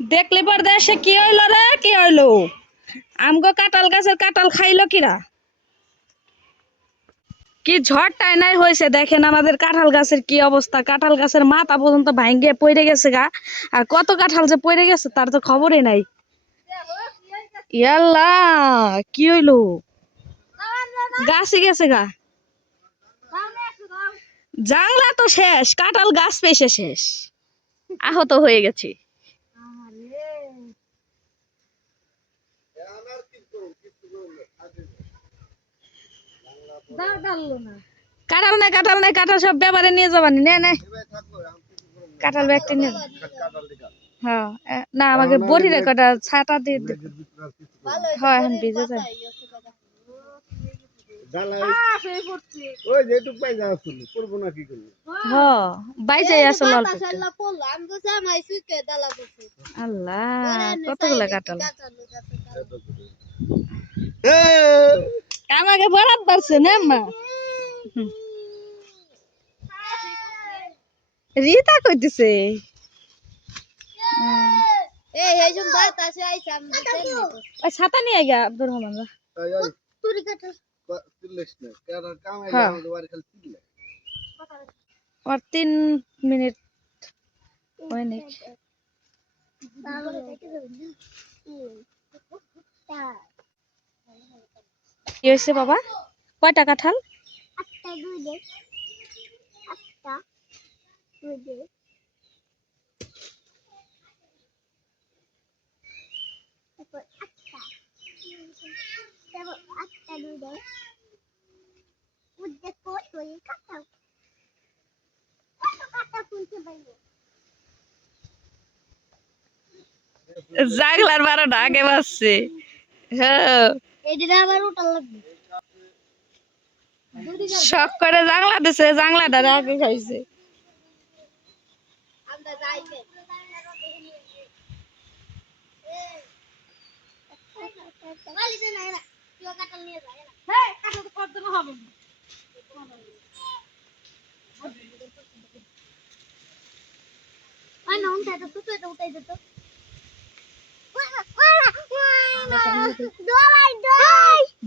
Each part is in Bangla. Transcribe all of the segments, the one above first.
দেখলি পর দেশে কি হইলো রে, কি হইলো? আমগো কাঁঠাল গাছের কাঁঠাল খাইলো কিরা? কি ঝড়টাই নাই হয়েছে, দেখেন আমাদের কাঁঠাল গাছের কি অবস্থা। কাঁঠাল গাছের মাথা পর্যন্ত ভাঙ্গে পড়ে গেছে গা। আর কত কাঁঠাল যে পড়ে গেছে তার তো খবরই নাই। ইয়াল্লা, কি হইলো? গাছে গেছে গা। জাংলা তো শেষ, কাঁঠাল গাছ পেয়েছে শেষ। আহত হয়ে গেছি। কাঁঠাল নাই, কাঁঠাল নাই, কাঁঠাল সব ব্যাপারে নিয়ে যাবানি। নে নে কাঁঠাল ব্যাগটা নিয়ে যা। হ্যাঁ না, আমাকে বড়ি রে কটা ছাতা দিয়ে দে। হ্যাঁ এখন ভিজে যায়। হ্যাঁ বাইজে আসলে অল্প আল্লাহ কতগুলা কাঁঠাল আমাকে বরাদ পারছে না মা। রিতা কইতেছে ছাতা নিয়ে গিয়া আব্দুর রহমান আর 3 মিনিট হয়নি। কি হয়েছে বাবা? কয়টা কাঁঠাল? জাগলার 12টা আগে বাজছে। হ্যাঁ শখ করে জাংলা দিছে, জাংলাটা আগে খাইছে।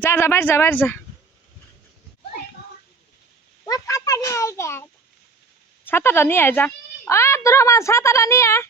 যা যা বাইর যা, বাইর যা। ছাতাটা নিয়ে আয় যা। আব্দুর রহমান ছাতাটা নিয়ে আয়।